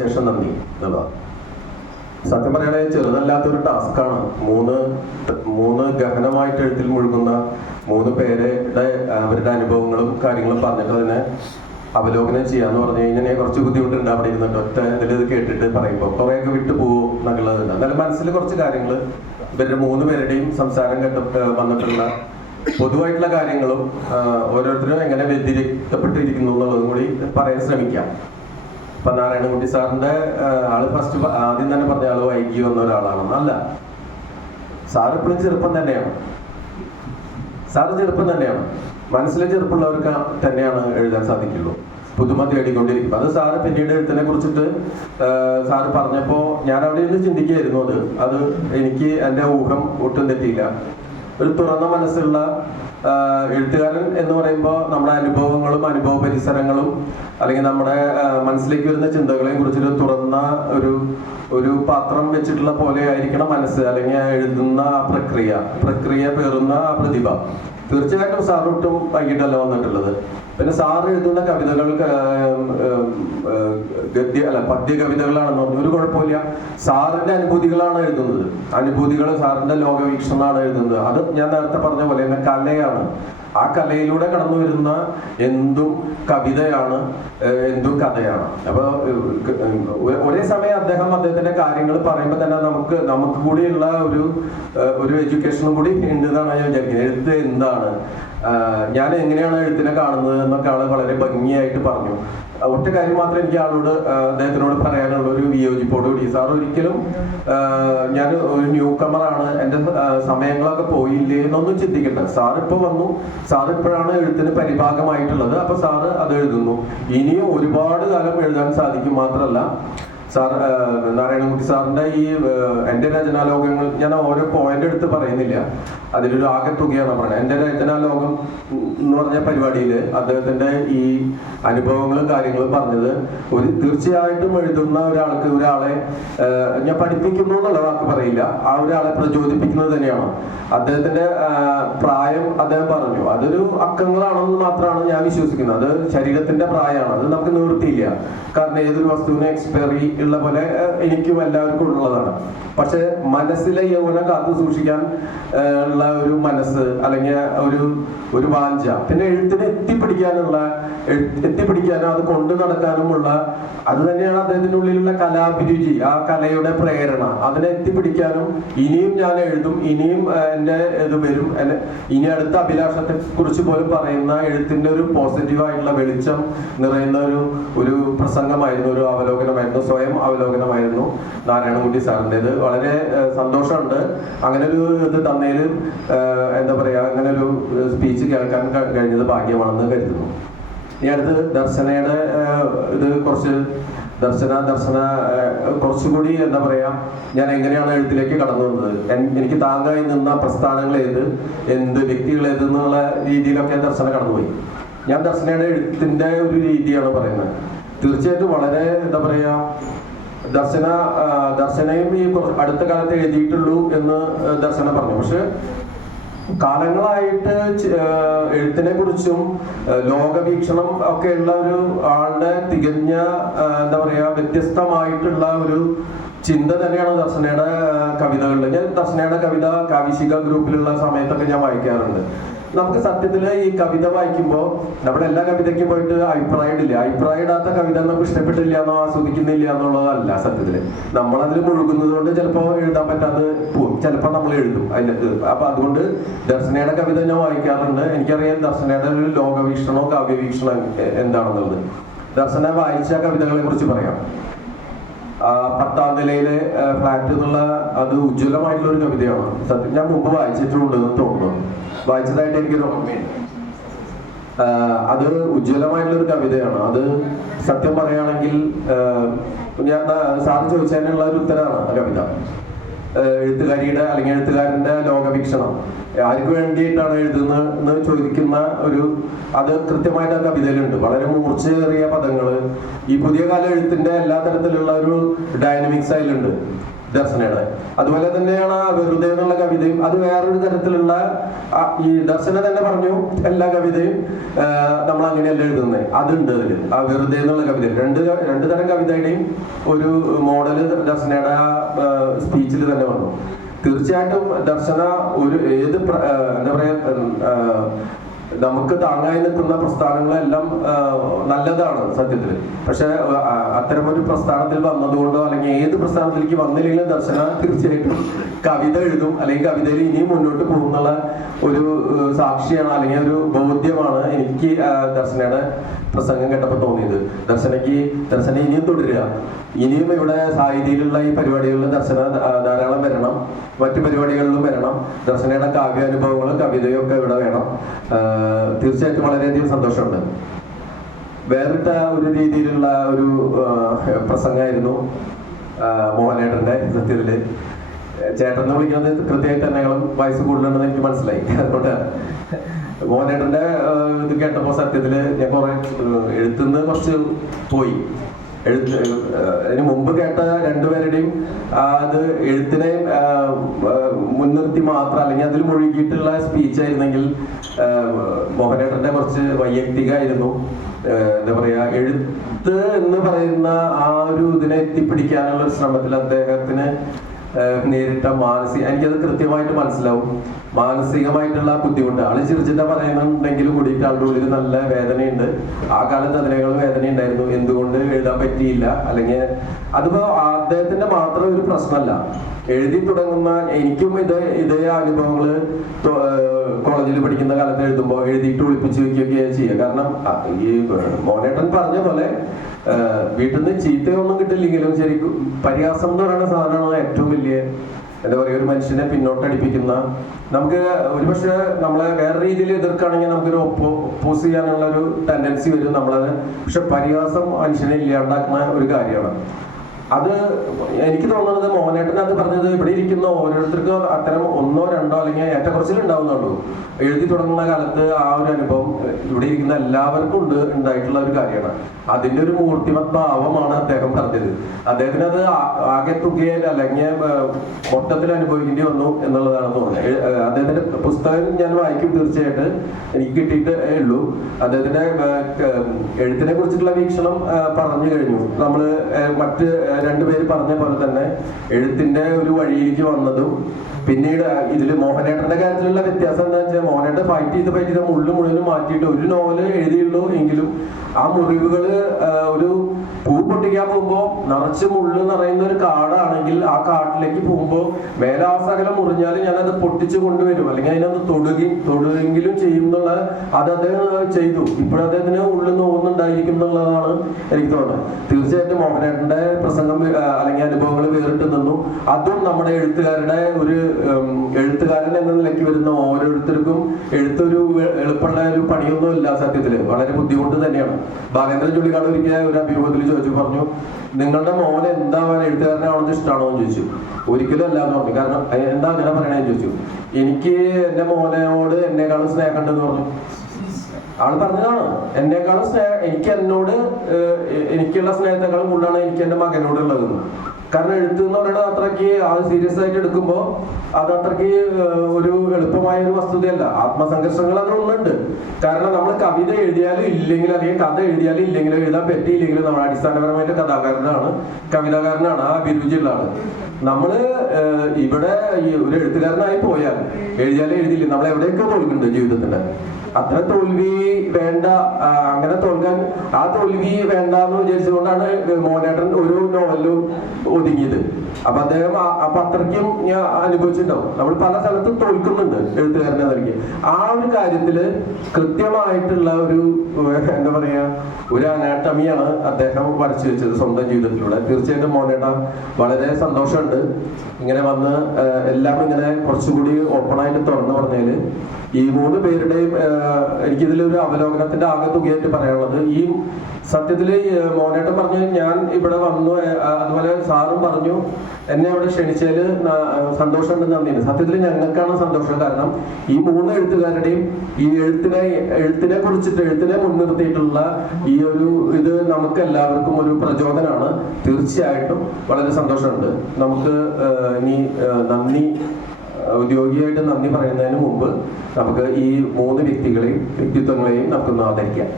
ശേഷം നന്ദി. എന്നുള്ളതാണ് സത്യം പറയണേ ചെറുതല്ലാത്തൊരു ടാസ്ക്കാണ് മൂന്ന് മൂന്ന് ഗഹനമായിട്ട് എഴുത്തിൽ മുഴുകുന്ന മൂന്ന് പേരുടെ അവരുടെ അനുഭവങ്ങളും കാര്യങ്ങളും പറഞ്ഞിട്ട് അതിനെ അവലോകനം ചെയ്യാന്ന് പറഞ്ഞു കഴിഞ്ഞാൽ കുറച്ച് ബുദ്ധിമുട്ടുണ്ട് അവിടെ ഇരുന്നിട്ട്. ഒറ്റ ഇതിൽ ഇത് കേട്ടിട്ട് പറയുമ്പോൾ കുറേയൊക്കെ വിട്ടു പോകും എന്നുള്ളതുണ്ട് എന്നാലും മനസ്സിൽ കുറച്ച് കാര്യങ്ങൾ ഇവരുടെ മൂന്ന് പേരുടെയും സംസാരം കേട്ട വന്നിട്ടുള്ള പൊതുവായിട്ടുള്ള കാര്യങ്ങളും ഓരോരുത്തരും എങ്ങനെ വ്യതിരിക്തപ്പെട്ടിരിക്കുന്നു എന്നുള്ളതും കൂടി പറയാൻ ശ്രമിക്കാം. ഇപ്പൊ നാരായണകുട്ടി സാറിന്റെ ആൾ ഫസ്റ്റ് ആദ്യം തന്നെ പറഞ്ഞ ആൾ വൈകി വന്ന ഒരാളാണെന്ന് അല്ല. സാറ് ഇപ്പോഴും ചെറുപ്പം തന്നെയാണ്. സാറ് ചെറുപ്പം തന്നെയാണ്. മനസ്സിലെ ചെറുപ്പമുള്ളവർക്ക് തന്നെയാണ് എഴുതാൻ സാധിക്കുള്ളൂ. പുതുമ തേടിക്കൊണ്ടിരിക്കും അത് സാറ് പിന്നീട് എഴുത്തിനെ കുറിച്ചിട്ട് സാറ് പറഞ്ഞപ്പോ ഞാൻ അവിടെ ഇരുന്ന് ചിന്തിക്കുകയായിരുന്നു അത്. അത് എനിക്ക് എന്റെ ഊഹം ഒട്ടും തെറ്റിയില്ല. ഒരു തുറന്ന മനസ്സുള്ള എഴുത്തുകാരൻ എന്ന് പറയുമ്പോൾ നമ്മുടെ അനുഭവങ്ങളും അനുഭവ പരിസരങ്ങളും അല്ലെങ്കിൽ നമ്മുടെ മനസ്സിലേക്ക് വരുന്ന ചിന്തകളെയും കുറിച്ചൊരു തുറന്ന ഒരു ഒരു പാത്രം വെച്ചിട്ടുള്ള പോലെ ആയിരിക്കണം മനസ്സ് അല്ലെങ്കിൽ എഴുതുന്ന ആ പ്രക്രിയ. പ്രക്രിയ പേറുന്ന ആ പ്രതിഭ. തീർച്ചയായിട്ടും സാറൊട്ടും വൈകിട്ടല്ല വന്നിട്ടുള്ളത്. പിന്നെ സാർ എഴുതുന്ന കവിതകൾ ഗദ്യ അല്ല പദ്യ കവിതകളാണെന്ന് പറഞ്ഞു. ഒരു കുഴപ്പമില്ല. സാറിന്റെ അനുഭൂതികളാണ് എഴുതുന്നത്. അനുഭൂതികൾ സാറിന്റെ ലോകവീക്ഷണമാണ് എഴുതുന്നത്. അത് ഞാൻ നേരത്തെ പറഞ്ഞ പോലെ കലയാണ്. ആ കലയിലൂടെ കടന്നു വരുന്ന എന്തും കവിതയാണ് എന്തും കഥയാണ്. അപ്പൊ ഒരേ സമയം അദ്ദേഹം അദ്ദേഹത്തിന്റെ കാര്യങ്ങൾ പറയുമ്പോൾ തന്നെ നമുക്ക് നമുക്ക് കൂടിയുള്ള ഒരു ഒരു എഡ്യൂക്കേഷനും കൂടി ഉണ്ട് എന്നാണ് ഞാൻ വിചാരിക്കുന്നത്. എഴുത്ത് എന്താണ്? ഞാൻ എങ്ങനെയാണ് എഴുത്തിനെ കാണുന്നത് എന്നൊക്കെ ആൾ വളരെ ഭംഗിയായിട്ട് പറഞ്ഞു. ഒറ്റ കാര്യം മാത്രമേ എനിക്ക് ആളോട് അദ്ദേഹത്തിനോട് പറയാനുള്ള. ഒരു വിയോജിപ്പോട് കൂടി. സാർ ഒരിക്കലും ഞാൻ ഒരു ന്യൂ കമറാണ് എന്റെ സമയങ്ങളൊക്കെ പോയില്ലേ എന്നൊന്നും ചിന്തിക്കണ്ട. സാർ ഇപ്പൊ വന്നു. സാർ ഇപ്പോഴാണ് എഴുത്തിന് പരിഭാഗമായിട്ടുള്ളത്. അപ്പൊ സാറ് അത് എഴുതുന്നു. ഇനിയും ഒരുപാട് കാലം എഴുതാൻ സാധിക്കും മാത്രമല്ല. സാർ നാരായണമൂർത്തി സാറിന്റെ ഈ എന്റെ രചനാലോകങ്ങൾ ഞാൻ ഓരോ പോയിന്റ് എടുത്ത് പറയുന്നില്ല. അതിലൊരു ആകെത്തുകയാണ് പറയുന്നത് എന്റെ രചനാലോകം എന്ന് പറഞ്ഞ പരിപാടിയിൽ അദ്ദേഹത്തിന്റെ ഈ അനുഭവങ്ങളും കാര്യങ്ങളും പറഞ്ഞത് ഒരു തീർച്ചയായിട്ടും എഴുതുന്ന ഒരാൾക്ക് ഒരാളെ ഞാൻ പഠിപ്പിക്കുന്നു എന്നുള്ള വാക്ക് പറയില്ല. ആ ഒരാളെ പ്രചോദിപ്പിക്കുന്നത് തന്നെയാണ്. അദ്ദേഹത്തിന്റെ പ്രായം അദ്ദേഹം പറഞ്ഞു. അതൊരു അക്കങ്ങളാണെന്ന് മാത്രമാണ് ഞാൻ വിശ്വസിക്കുന്നത്. അത് ശരീരത്തിന്റെ പ്രായമാണ്. അത് നമുക്ക് നിവൃത്തിയില്ല. കാരണം ഏതൊരു വസ്തുവിനെ എക്സ്പയറി ഉള്ള പോലെ എനിക്കും എല്ലാവർക്കും ഉള്ളതാണ്. പക്ഷെ മനസ്സിലെ യൗവനം കാത്തു സൂക്ഷിക്കാൻ ഉള്ള ഒരു മനസ്സ് അല്ലെങ്കിൽ ഒരു ഒരു വാഞ്ച പിന്നെ എഴുത്തിന് എത്തിപ്പിടിക്കാനുള്ള എത്തിപ്പിടിക്കാനും അത് കൊണ്ടു നടക്കാനുമുള്ള അത് തന്നെയാണ് അദ്ദേഹത്തിന്റെ ഉള്ളിലുള്ള കലാഭിരുചി ആ കലയുടെ പ്രേരണ. അതിനെ എത്തിപ്പിടിക്കാനും ഇനിയും ഞാൻ എഴുതും ഇനിയും എന്റെ ഇത് വരും ഇനി അടുത്ത അഭിലാഷത്തെ കുറിച്ച് പോലും പറയുന്ന എഴുത്തിന്റെ ഒരു പോസിറ്റീവ് ആയിട്ടുള്ള വെളിച്ചം നിറയുന്ന ഒരു ഒരു പ്രസംഗമായിരുന്നു ഒരു അവലോകനമായിരുന്നു. സ്വയം അവലോകനമായിരുന്നു നാരായണൻകുട്ടി സാറിന്റെത്. വളരെ സന്തോഷമുണ്ട്. അങ്ങനെ ഒരു ഇത് തന്നതിൽ എന്താ പറയാ അങ്ങനെ ഒരു സ്പീച്ച് കേൾക്കാൻ കഴിഞ്ഞത് ഭാഗ്യമാണെന്ന് കരുതുന്നു. ഇനി അടുത്ത് ദർശനയുടെ ഇത് കുറച്ച് ദർശന ദർശന കുറച്ചുകൂടി എന്താ പറയാ ഞാൻ എങ്ങനെയാണ് എഴുത്തിലേക്ക് കടന്നു വന്നത്? എനിക്ക് താങ്ങായി നിന്ന പ്രസ്ഥാനങ്ങൾ ഏത്? എന്ത് വ്യക്തികൾ ഏത് എന്നുള്ള രീതിയിലൊക്കെ ദർശന കടന്നുപോയി. ഞാൻ ദർശനയുടെ എഴുത്തിന്റെ ഒരു രീതിയാണ് പറയുന്നത്. തീർച്ചയായിട്ടും വളരെ എന്താ പറയാ ദർശന ദർശനയും ഈ അടുത്ത കാലത്ത് എഴുതിയിട്ടുള്ളൂ എന്ന് ദർശന പറഞ്ഞു. പക്ഷെ കാലങ്ങളായിട്ട് എഴുത്തിനെ കുറിച്ചും ലോകവീക്ഷണം ഒക്കെ ഉള്ള ഒരു ആളുടെ തികഞ്ഞ എന്താ പറയാ വ്യത്യസ്തമായിട്ടുള്ള ഒരു ചിന്ത തന്നെയാണ് ദർശനയുടെ കവിതകളിൽ. ഞാൻ ദർശനയുടെ കവിത കാവിശിക ഗ്രൂപ്പിലുള്ള സമയത്തൊക്കെ ഞാൻ വായിക്കാറുണ്ട്. നമുക്ക് സത്യത്തിൽ ഈ കവിത വായിക്കുമ്പോൾ നമ്മുടെ എല്ലാ കവിതയ്ക്കും പോയിട്ട് അഭിപ്രായം ഇല്ല അഭിപ്രായം ഇടാത്ത കവിത നമുക്ക് ഇഷ്ടപ്പെട്ടില്ല എന്നോ ആസ്വദിക്കുന്നില്ല എന്നുള്ളതല്ല സത്യത്തിൽ അതിൽ മുഴുകുന്നത് കൊണ്ട് ചിലപ്പോൾ എഴുതാൻ പറ്റാതെ പോകും ചിലപ്പോൾ നമ്മൾ എഴുതും അതിനകത്ത്. അപ്പൊ അതുകൊണ്ട് ദർശനയുടെ കവിത ഞാൻ വായിക്കാറുണ്ട്. എനിക്കറിയാം ദർശനയുടെ ഒരു ലോകവീക്ഷണോ കാവ്യവീക്ഷണോ എന്താണെന്നുള്ളത്. ദർശന വായിച്ച കവിതകളെ കുറിച്ച് പറയാം. പത്താം നിലയിലെ ഫ്ലാറ്റ് എന്നുള്ള അത് ഉജ്ജ്വലമായിട്ടുള്ള ഒരു കവിതയാണ്. സത്യം ഞാൻ മുമ്പ് വായിച്ചിട്ടുണ്ട് എന്ന് തോന്നുന്നു. വായിച്ചതായിട്ട് എനിക്കൊരു ഓർമ്മയുണ്ട്. അത് ഉജ്ജ്വലമായിട്ടുള്ള ഒരു കവിതയാണ്. അത് സത്യം പറയുകയാണെങ്കിൽ ഞാൻ സാറ് ചോദിച്ചതിനുള്ള ഒരു ഉത്തരമാണ് ആ കവിത. എഴുത്തുകാരിയുടെ അല്ലെങ്കിൽ എഴുത്തുകാരന്റെ ലോകവീക്ഷണം. ആർക്ക് വേണ്ടിയിട്ടാണ് എഴുതുന്നത് എന്ന് ചോദിക്കുന്ന ഒരു അത് കൃത്യമായിട്ട് ആ കവിതയിലുണ്ട്. വളരെ മൂർച്ചയേറിയ പദങ്ങൾ. ഈ പുതിയ കാല എഴുത്തിന്റെ എല്ലാ തരത്തിലുള്ള ഒരു ഡൈനമിക്സ് അതിലുണ്ട് ദർശനയുടെ. അതുപോലെ തന്നെയാണ് ആ വെറുതെ എന്നുള്ള കവിതയും. അത് വേറൊരു തരത്തിലുള്ള ഈ ദർശന തന്നെ പറഞ്ഞു എല്ലാ കവിതയും നമ്മൾ അങ്ങനെയല്ല എഴുതുന്നത് അതുണ്ട് അതിൽ ആ വെറുതെ എന്നുള്ള കവിത രണ്ട് രണ്ട് തരം കവിതയുടെയും ഒരു മോഡൽ ദർശനയുടെ സ്പീച്ചിൽ തന്നെ വന്നു. തീർച്ചയായിട്ടും ദർശന ഒരു ഏത് എന്താ പറയാ നമുക്ക് താങ്ങായി നിൽക്കുന്ന പ്രസ്ഥാനങ്ങളെല്ലാം നല്ലതാണ് സത്യത്തിൽ പക്ഷെ അത്തരമൊരു പ്രസ്ഥാനത്തിൽ വന്നതുകൊണ്ടോ അല്ലെങ്കിൽ ഏത് പ്രസ്ഥാനത്തിലേക്ക് വന്നില്ലെങ്കിലും ദർശന തീർച്ചയായിട്ടും കവിത എഴുതും. അല്ലെങ്കിൽ കവിതയിൽ ഇനിയും മുന്നോട്ട് പോകുന്നുള്ള ഒരു സാക്ഷിയാണ് അല്ലെങ്കിൽ ഒരു ബോധ്യമാണ് എനിക്ക് ദർശനയുടെ പ്രസംഗം കേട്ടപ്പോൾ തോന്നിയത്. ദർശനയ്ക്ക് ദർശന ഇനിയും തുടരുക. ഇനിയും ഇവിടെ സാഹിത്യയിലുള്ള ഈ പരിപാടികളിൽ ദർശന ധാരാളം വരണം. മറ്റു പരിപാടികളിലും വരണം. ദർശനയുടെ കാവ്യാനുഭവങ്ങളും കവിതയും ഒക്കെ ഇവിടെ വേണം. തീർച്ചയായിട്ടും വളരെയധികം സന്തോഷമുണ്ട്. വേറിട്ട ഒരു രീതിയിലുള്ള ഒരു പ്രസംഗമായിരുന്നു മോഹനേട്ടന്റെ സത്യത്തിൽ. ചേട്ടനെ വിളിക്കുന്നത് കൃത്യമായിട്ട് തന്നെകളും വയസ്സ് കൂടുതലുണ്ടെന്ന് എനിക്ക് മനസ്സിലായി. അതുകൊണ്ട് മോഹനേട്ടന്റെ ഇത് കേട്ടപ്പോൾ സത്യത്തിൽ ഞാൻ കുറെ എഴുത്തുനിന്ന് കുറച്ച് പോയി. എഴുത്ത് അതിന് മുമ്പ് കേട്ട രണ്ടുപേരുടെയും അത് എഴുത്തിനെ മുൻനിർത്തി മാത്രം അല്ലെങ്കിൽ അതിൽ മുഴുകിയിട്ടുള്ള സ്പീച്ച് ആയിരുന്നെങ്കിൽ മോഹനേട്ടന്റെ കുറച്ച് വൈയക്തികമായിരുന്നു. എന്താ പറയാ എഴുത്ത് എന്ന് പറയുന്ന ആ ഒരു ഇതിനെ എത്തിപ്പിടിക്കാനുള്ള ശ്രമത്തിൽ അദ്ദേഹത്തിന് നേരിട്ട മാനസിക എനിക്കത് കൃത്യമായിട്ട് മനസ്സിലാവും. മാനസികമായിട്ടുള്ള ബുദ്ധിമുട്ട്. ആൾ ചിരിച്ചിട്ടാ പറയുന്നുണ്ടെങ്കിലും കൂടിയിട്ട് ആളുടെ ഉള്ളിൽ നല്ല വേദനയുണ്ട്. ആ കാലത്ത് അതിനേക്കാളും വേദന ഉണ്ടായിരുന്നു എന്തുകൊണ്ട് എഴുതാൻ പറ്റിയില്ല? അല്ലെങ്കിൽ അതിപ്പോ അദ്ദേഹത്തിന്റെ മാത്രം ഒരു പ്രശ്നമല്ല. എഴുതി തുടങ്ങുന്ന എനിക്കും ഇത് ഇതേ അനുഭവങ്ങൾ കോളേജിൽ പഠിക്കുന്ന കാലത്ത് എഴുതുമ്പോൾ എഴുതിയിട്ട് ഒളിപ്പിച്ച് വെക്കുകയൊക്കെ ചെയ്യുക. കാരണം ഈ മോനേട്ടൻ പറഞ്ഞ പോലെ വീട്ടിൽ നിന്ന് ചീത്തയൊന്നും കിട്ടില്ലെങ്കിലും ശരിക്കും പരിഹാസം എന്ന് പറയുന്ന സാധനമാണ് ഏറ്റവും വലിയ എന്താ പറയുക ഒരു മനുഷ്യനെ പിന്നോട്ടടിപ്പിക്കുന്ന. നമുക്ക് ഒരുപക്ഷെ നമ്മളെ വേറെ രീതിയിൽ എതിർക്കുകയാണെങ്കിൽ നമുക്കൊരു ഒപ്പോ ഒപ്പോസ് ചെയ്യാനുള്ള ഒരു ടെൻഡൻസി വരും നമ്മളത്. പക്ഷെ പരിഹാസം മനുഷ്യനെ ഇല്ലാണ്ടാക്കുന്ന ഒരു കാര്യമാണ്. അത് എനിക്ക് തോന്നുന്നത് മോഹനേട്ടൻ അത് പറഞ്ഞത് ഇവിടെ ഇരിക്കുന്ന ഓരോരുത്തർക്കും അത്തരം ഒന്നോ രണ്ടോ അല്ലെങ്കിൽ ഏറ്റക്കുറച്ചിൽ ഉണ്ടാവുന്നുള്ളൂ. എഴുതി തുടങ്ങുന്ന കാലത്ത് ആ ഒരു അനുഭവം ഇവിടെ ഇരിക്കുന്ന എല്ലാവർക്കും ഉണ്ട് ഉണ്ടായിട്ടുള്ള ഒരു കാര്യമാണ്. അതിന്റെ ഒരു മൂർത്തിമത് ഭാവമാണ് അദ്ദേഹം പറഞ്ഞത്. അദ്ദേഹത്തിന് അത് ആകെ തുകയിൽ അല്ലെങ്കിൽ മൊത്തത്തിൽ അനുഭവിക്കേണ്ടി വന്നു എന്നുള്ളതാണ് തോന്നുന്നത്. അദ്ദേഹത്തിന്റെ പുസ്തകം ഞാൻ വായിക്കും തീർച്ചയായിട്ടും. എനിക്ക് കിട്ടിയിട്ട് ഉള്ളൂ. അദ്ദേഹത്തിന്റെ എഴുത്തിനെ കുറിച്ചിട്ടുള്ള വീക്ഷണം പറഞ്ഞു കഴിഞ്ഞു. നമ്മൾ ഏഹ്, മറ്റ് രണ്ടുപേര് പറഞ്ഞ പോലെ തന്നെ എഴുത്തിന്റെ ഒരു വഴിയിലേക്ക് വന്നതും പിന്നീട് ഇതിൽ മോഹനേട്ടന്റെ കാര്യത്തിലുള്ള വ്യത്യാസം എന്താ വെച്ചാൽ മോഹനേട്ടൻ ഫൈറ്റ് ചെയ്ത് ഫൈറ്റ് ചെയ്ത് മുള്ളു മുഴുവനും മാറ്റിയിട്ട് ഒരു നോവൽ എഴുതിയുള്ളൂ എങ്കിലും ആ മുറിവുകൾ ഒരു പൂ പൊട്ടിക്കാൻ പോകുമ്പോ നിറച്ച് മുള്ളു നിറയുന്ന ഒരു കാടാണെങ്കിൽ ആ കാട്ടിലേക്ക് പോകുമ്പോ മേലാസകലം മുറിഞ്ഞാൽ ഞാൻ അത് പൊട്ടിച്ചു കൊണ്ടുവരും. അല്ലെങ്കിൽ അതിനൊന്ന് തൊടുകയും തൊടുകെങ്കിലും ചെയ്യുന്നുള്ള അത് അദ്ദേഹം ചെയ്തു. ഇപ്പോഴത്തെ ഉള്ളിൽ നോവുന്നുണ്ടായിരിക്കും എന്നുള്ളതാണ് എനിക്ക് തോന്നുന്നത്. തീർച്ചയായിട്ടും മോഹനേട്ടന്റെ പ്രസംഗം ആ, അല്ലെങ്കിൽ അനുഭവങ്ങൾ വേറിട്ട് നിന്നു. അതും നമ്മുടെ എഴുത്തുകാരുടെ ഒരു എഴുത്തുകാരൻ എന്ന നിലയ്ക്ക് വരുന്ന ഓരോരുത്തർക്കും എഴുത്തൊരു എളുപ്പമുള്ള ഒരു പണിയൊന്നും ഇല്ല സത്യത്തിൽ. വളരെ ബുദ്ധിമുട്ട് തന്നെയാണ്. ഭാഗേന്ദ്രൻ ചുള്ളിക്കാട് ഒരിക്കൽ ഒരു അഭിമുഖത്തിൽ ചോദിച്ചു പറഞ്ഞു നിങ്ങളുടെ മോൻ എന്താവാൻ എഴുത്തുകാരനാണെന്ന് ഇഷ്ടമാണോ എന്ന് ചോദിച്ചു. ഒരിക്കലും അല്ല എന്ന് പറഞ്ഞു. കാരണം "ഏ, എന്താ അങ്ങനെ പറയണേന്ന് ചോദിച്ചു. എനിക്ക് എന്റെ മോനോട് എന്നെക്കാളും സ്നേഹമുണ്ടെന്ന് പറഞ്ഞു. ആൾ പറഞ്ഞതാണ് എന്നെക്കാളും സ്നേഹം എനിക്ക് എന്നോട് എനിക്കുള്ള സ്നേഹത്തെക്കാളും കൂടുതലാണ് എനിക്ക് എന്റെ മകനോട് ഉള്ളത് കാരണം എഴുത്ത് എന്ന് പറയുന്നത് അത്രയ്ക്ക് ആൾ സീരിയസ് ആയിട്ട് എടുക്കുമ്പോൾ അത് അത്രയ്ക്ക് ഒരു എളുപ്പമായ ഒരു വസ്തുതയല്ല. ആത്മസംഘർഷങ്ങൾ അതൊന്നുണ്ട് കാരണം നമ്മൾ കവിത എഴുതിയാലും ഇല്ലെങ്കിൽ അല്ലെങ്കിൽ കഥ എഴുതിയാലും ഇല്ലെങ്കിലും എഴുതാൻ പറ്റിയില്ലെങ്കിലും നമ്മൾ അടിസ്ഥാനപരമായിട്ട് കഥാകാരനാണ് കവിതാകാരനാണ് ആ അഭിരുചിയുള്ള ആൾ നമ്മൾ ഇവിടെ ഒരു എഴുത്തുകാരനായി പോയാൽ എഴുതിയാലും എഴുതിയില്ല നമ്മൾ എവിടെയൊക്കെ പോയിട്ടുണ്ട് ജീവിതത്തിന്റെ അത്ര തോൽവി വേണ്ട അങ്ങനെ തോൽക്കാൻ ആ തോൽവി വേണ്ട എന്ന് വിചാരിച്ചുകൊണ്ടാണ് മോനേട്ടൻ ഒരു നോവലും ഒതുങ്ങിയത്. അപ്പൊ അദ്ദേഹം അപ്പൊ അത്രയ്ക്കും ഞാൻ അനുഭവിച്ചിട്ടുണ്ടാവും. നമ്മൾ പല സ്ഥലത്തും തോൽക്കുന്നുണ്ട് എഴുത്തുകാരനെ നൽകി. ആ ഒരു കാര്യത്തിൽ കൃത്യമായിട്ടുള്ള ഒരു എന്താ പറയാ ഒരു അനാട്ടമിയാണ് അദ്ദേഹം വരച്ചു വെച്ചത് സ്വന്തം ജീവിതത്തിലൂടെ. തീർച്ചയായിട്ടും മോനേട്ട വളരെ സന്തോഷമുണ്ട്. ഇങ്ങനെ വന്ന് എല്ലാം ഇങ്ങനെ കുറച്ചുകൂടി ഓപ്പൺ ആയിട്ട് തുറന്നു പറഞ്ഞാൽ ഈ മൂന്ന് പേരുടെയും എനിക്കിതിലൊരു അവലോകനത്തിന്റെ ആകെ തുകയായിട്ട് പറയാനുള്ളത്. ഈ സത്യത്തിൽ മോനേട്ടൻ പറഞ്ഞു ഞാൻ ഇവിടെ വന്നു അതുപോലെ സാറും പറഞ്ഞു എന്നെ ഇവിടെ ക്ഷണിച്ചതിൽ സന്തോഷമുണ്ട് നന്ദിയുണ്ട്. സത്യത്തിൽ ഞങ്ങൾക്കാണ് സന്തോഷം. കാരണം ഈ മൂന്ന് എഴുത്തുകാരുടെയും ഈ എഴുത്തിനെ എഴുത്തിനെ കുറിച്ചിട്ട് എഴുത്തിനെ മുൻനിർത്തിയിട്ടുള്ള ഈ ഒരു ഇത് നമുക്ക് എല്ലാവർക്കും ഒരു പ്രചോദനമാണ്. തീർച്ചയായിട്ടും വളരെ സന്തോഷമുണ്ട്. നമുക്ക് ഇനി നന്ദി ഔദ്യോഗികമായിട്ട് നന്ദി പറയുന്നതിന് മുമ്പ് നമുക്ക് ഈ മൂന്ന് വ്യക്തികളെയും വ്യക്തിത്വങ്ങളെയും നമുക്കൊന്ന് ആദരിക്കാം